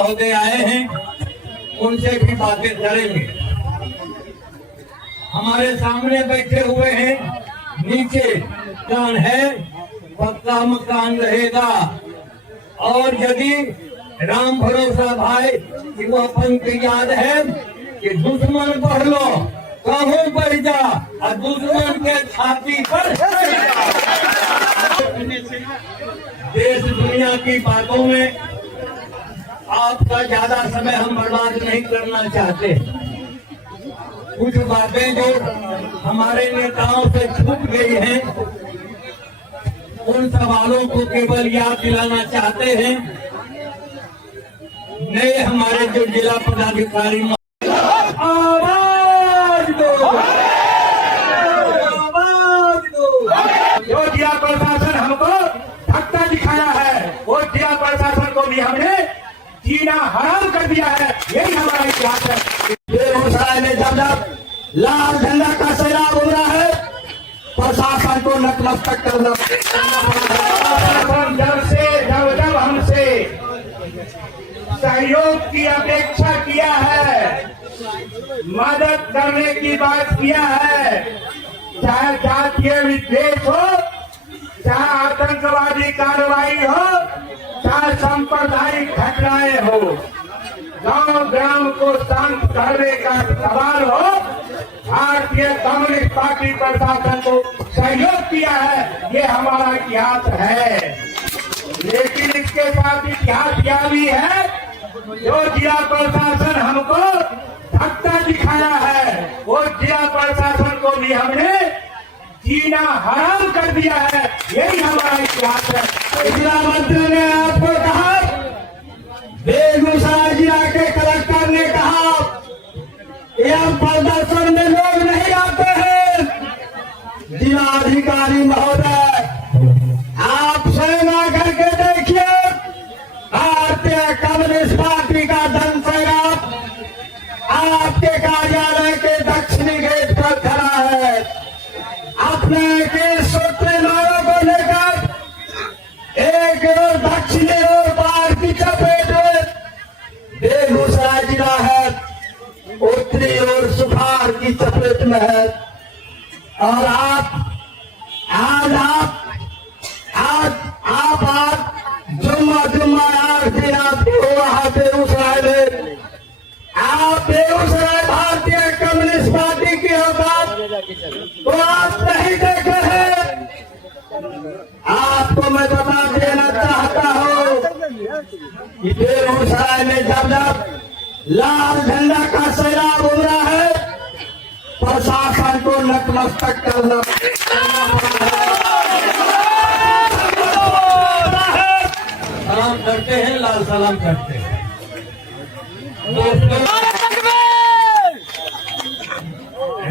महोदय आए हैं, उनसे भी बातें करेंगे। हमारे सामने बैठे हुए हैं, नीचे मकान है, पक्का मकान रहेगा। और यदि राम भरोसा भाई कि वो पंक्ति याद है कि दुश्मन बढ़ लो कहूँ बढ़ जा और दुश्मन के छाती पर देश दुनिया की बातों में आपका ज्यादा समय हम बर्बाद नहीं करना चाहते। कुछ बातें जो हमारे नेताओं से छूट गई हैं, उन सवालों को केवल याद दिलाना चाहते हैं। नए हमारे जो जिला पदाधिकारी आवाज दो, आवाज दो। जो जिला प्रशासन हमको धक्का दिखाया है, वो जिला प्रशासन को भी हमने जीना हराम कर दिया है। यही हमारा इतिहास है। बेगूसराय में जब जब लाल झंडा का सैलाब हो रहा है, प्रशासन को नतमस्तक करना। जब हमसे सहयोग की अपेक्षा किया है, मदद करने की बात किया है, चाहे जातीय विद्वेष हो, चाहे आतंकवादी कार्रवाई हो, चाहे सांप्रदायिक घटनाएं हो, गांव ग्राम को शांत करने का सवाल हो, भारतीय कम्युनिस्ट पार्टी प्रशासन को सहयोग किया है। ये हमारा इतिहास है। लेकिन इसके साथ इतिहास क्या भी है, जो जिला प्रशासन हमको धक्का दिखाया है, वो जिला प्रशासन को भी हमने जीना हराम कर दिया है। यही हमारा इतिहास है। जिला मंत्री ने आपको कहा, बेगूसराय जिला के कलेक्टर ने कहा यह प्रदर्शन में लोग नहीं आते हैं। जिलाधिकारी महोदय, आप स्वयं आकर के देखिए, भारतीय कम्युनिस्ट पार्टी का जनसैलाब आपके कार्यालय के दक्षिणी गेट पर खड़ा है। अपने के सूत्र नारों को लेकर एक ओर दक्षिणी और पार की चपेट में बेगूसराय जिला है, उत्तरी और सुखार की चपेट में है। और आज जुम्मा 8 दिन आपको हुआ है बेगूसराय में। आप बेगूसराय भारतीय कम्युनिस्ट पार्टी की औकात तो आप नहीं देखे हैं। आपको मैं बता देना चाहता हूँ कि बेगूसराय में जब जब लाल झंडा का सैलाब हो रहा है, प्रशासन को नतमस्तक करना। सलाम करते हैं, लाल सलाम करते हैं।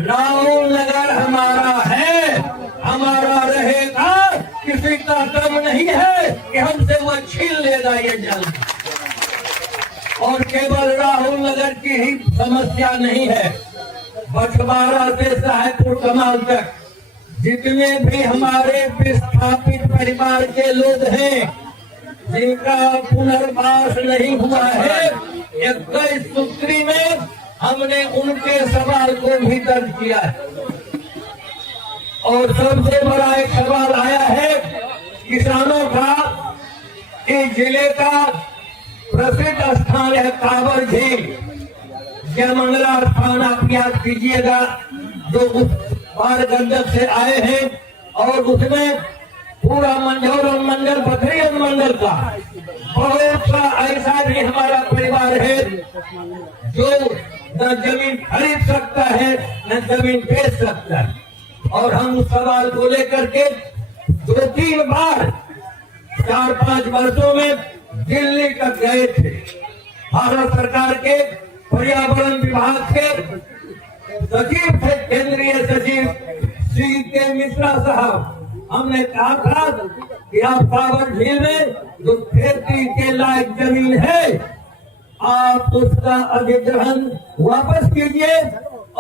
राहुल नगर हमारा है, हमारा रहेगा। किसी का दम नहीं है कि हमसे वो छीन लेगा ये जल। और केवल राहुल नगर की ही समस्या नहीं है, बछवाड़ा से साहेबपुर कमाल तक जितने भी हमारे विस्थापित परिवार के लोग हैं, जिनका पुनर्वास नहीं हुआ है, 21 सूत्री में हमने उनके सवाल को भी दर्ज किया है। और सबसे बड़ा एक सवाल आया है किसानों का। इस जिले का प्रसिद्ध स्थान है कांवर झील, जयमंगला स्थान आप याद कीजिएगा, जो उस पार गंडक से आए हैं। और उसमें पूरा मंझौर मंडल, बखरी मंडल का बहुत सा ऐसा भी हमारा परिवार है जो न जमीन खरीद सकता है न जमीन बेच सकता है। और हम उस सवाल को लेकर के 2-3 बार 4-5 वर्षों में दिल्ली तक गए थे। भारत सरकार के पर्यावरण विभाग के सचिव थे, केंद्रीय सचिव श्री के मिश्रा साहब। हमने कहा था कि आप कांवर झील में जो खेती के लायक जमीन है, आप उसका अधिग्रहण वापस कीजिए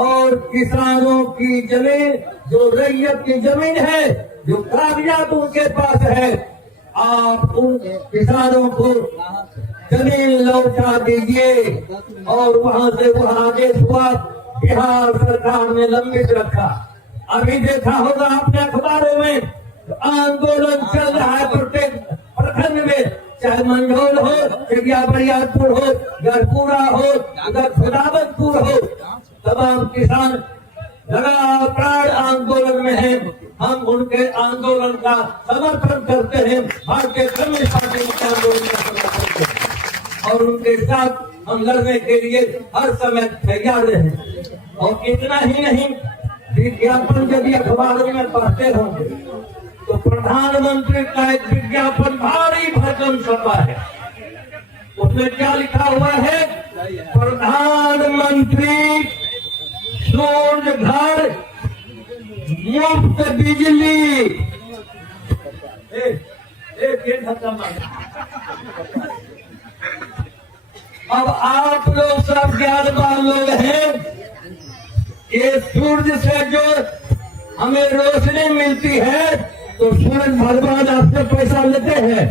और किसानों की जमीन, जो रैयत की जमीन है, जो कागजात उनके पास है, आप उन किसानों को जमीन लौटा दीजिए। और वहां से वह आदेश हुआ, बिहार सरकार ने लंबित रखा। अभी देखा होगा आपने अखबारों में, आंदोलन चल रहा है प्रत्येक प्रखंड में, चाहे मंडौल हो, चिड़िया बरियारपुर हो, गढ़पुरा हो, उधर खुदावतपुर हो, तमाम किसान लगातार आंदोलन में हैं। हम उनके आंदोलन का समर्थन करते हैं, भारतीय कम्युनिस्ट पार्टी के आंदोलन का समर्थन करते हैं और उनके साथ हम लड़ने के लिए हर समय तैयार रहे। और इतना ही नहीं, विज्ञापन यदि अखबारों में पढ़ते होंगे तो प्रधानमंत्री का एक विज्ञापन भारी भरकम छपा है। उसमें क्या लिखा हुआ है? प्रधानमंत्री सूर्य घर मुफ्त बिजली। अब आप लोग सब ज्ञानवान लोग हैं, ये सूर्य से जो हमें रोशनी मिलती है तो सूरज भगवान आपसे पैसा लेते हैं।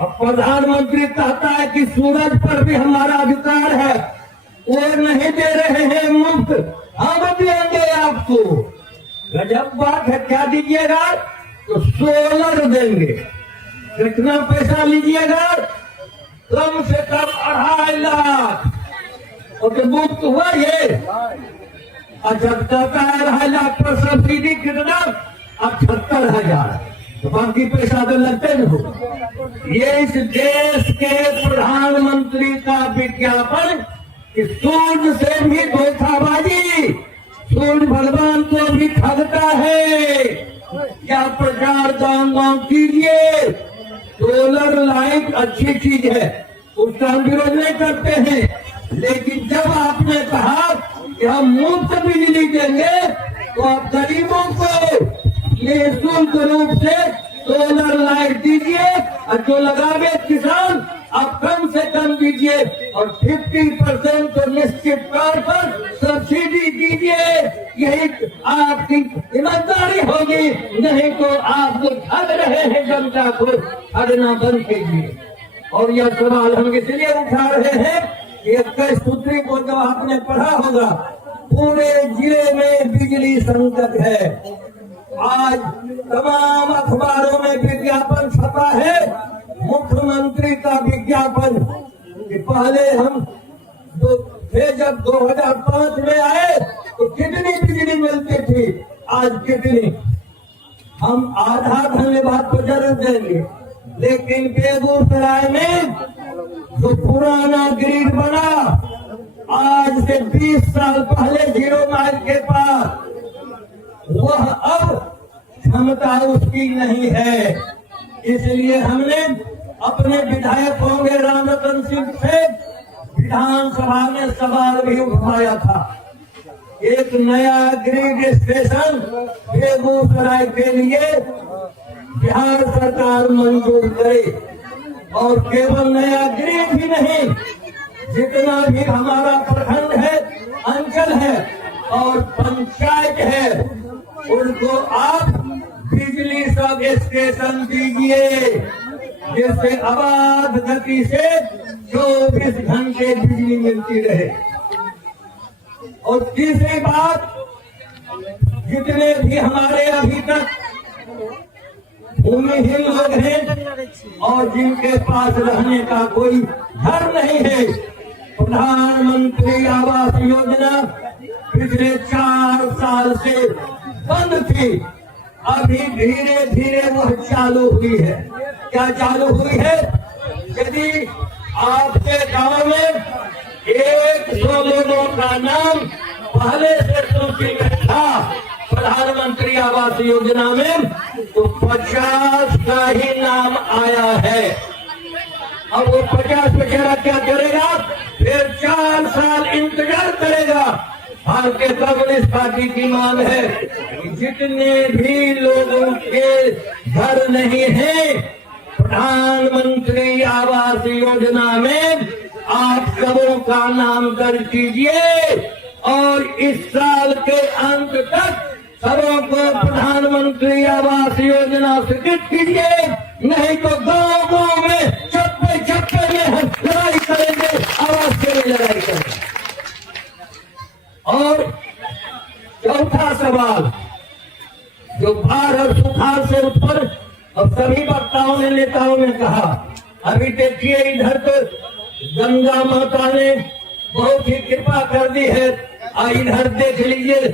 अब प्रधानमंत्री कहता है कि सूरज पर भी हमारा अधिकार है, वो नहीं दे रहे हैं मुफ्त, हम देंगे आपको। गजब बात है। क्या दीजिएगा? तो सोलर देंगे। कितना पैसा लीजिएगा? कम से कम 2.5 लाख। और तो मुफ्त हुआ ये। अच्छा, 2.5 लाख पर सब्सिडी कितना? 78,000। तो बाकी पैसा तो लगते न हो। ये इस देश के प्रधानमंत्री का विज्ञापन कि सूर्य से भी धोखाबाजी, सूर्य भगवान को भी ठगता है। क्या प्रचार गाँव कीजिए। सोलर लाइट अच्छी चीज है, उसका हम विरोध नहीं करते हैं, लेकिन जब आपने कहा कि हम मुफ्त बिजली देंगे तो आप गरीबों को निःशुल्क रूप से सोलर लाइट दीजिए और जो लगावे किसान आप कम से कम दीजिए और 50% तो निश्चित तौर पर सब्सिडी दीजिए। यही आपकी ईमानदारी होगी, नहीं तो आप जो ठग रहे हैं जनता को ठगना बंद कीजिए। और यह सवाल हम इसलिए उठा रहे हैं कि 21 सूत्री को जब आपने पढ़ा होगा, पूरे जिले में बिजली संकट है। आज तमाम अखबारों में विज्ञापन छपा है, मुख्यमंत्री का विज्ञापन कि पहले हम जब 2005 में आए तो कितनी बिजली मिलती थी, आज कितनी। हम आधा धन्यवाद तो जरूर देंगे, लेकिन बेगूसराय में जो पुराना ग्रिड बना आज से 20 साल पहले 0 माइल के पास, वह अब क्षमता उसकी नहीं है। इसलिए हमने अपने विधायक होंगे रामरतन सिंह से विधानसभा में सवाल भी उठाया था। एक नया ग्रिड स्टेशन बेगूसराय के लिए बिहार सरकार मंजूर करे। और केवल नया ग्रिड ही नहीं, जितना भी हमारा प्रखंड है, अंचल है और पंचायत है, उनको आप बिजली सब स्टेशन दीजिए, जिससे अबाध गति से 24 घंटे बिजली मिलती रहे। और तीसरी बात, जितने भी हमारे अभी तक भूमिहीन लोग हैं और जिनके पास रहने का कोई घर नहीं है, प्रधानमंत्री आवास योजना पिछले 4 साल से बंद थी, अभी धीरे धीरे वह चालू हुई है। क्या चालू हुई है? यदि आपके गांव में 100 लोगों का नाम पहले से सूची में था प्रधानमंत्री आवास योजना में, तो 50 का ही नाम आया है। अब वो 50 बेचारा क्या करेगा? फिर 4 साल इंतजार करेगा। भारतीय कम्युनिस्ट पार्टी की मांग है कि जितने भी लोगों के घर नहीं है, प्रधानमंत्री आवास योजना में आप सबों का नाम दर्ज कीजिए और इस साल के अंत तक सबों को प्रधानमंत्री आवास योजना स्वीकृत कीजिए, नहीं तो गांव गांव में चप्पे नेताओं ने कहा। अभी देखिए इधर तो गंगा माता ने बहुत ही कृपा कर दी है, और इधर देख लीजिए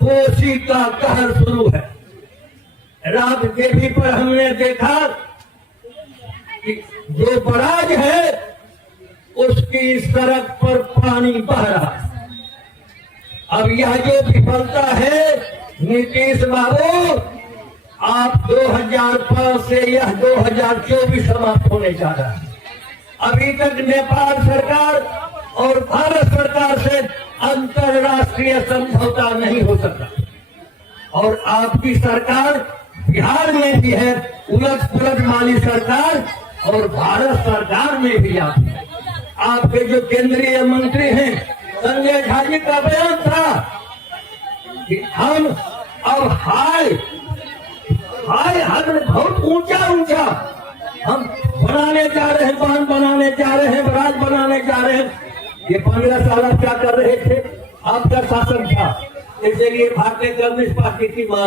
कोसी का कहर शुरू है। रात देवी पर हमने देखा कि जो बराज है उसकी सड़क पर पानी बह रहा है। अब यह जो विफलता है नीतीश बाबू, आप 2005 से यह 2024 समाप्त होने जा रहा है। अभी तक नेपाल सरकार और भारत सरकार से अंतर्राष्ट्रीय समझौता नहीं हो सकता, और आपकी सरकार बिहार में भी है उलट पुलट वाली सरकार, और भारत सरकार में भी आप है। आपके जो केंद्रीय मंत्री हैं संजय झा जी का बयान था कि हम अब हाई हद बहुत ऊंचा हम बनाने जा रहे हैं, बांध बनाने जा रहे हैं, बराज बनाने जा रहे हैं। ये 15 साल क्या कर रहे थे? आपका शासन था, इसलिए भारतीय कम्युनिस्ट पार्टी की मांग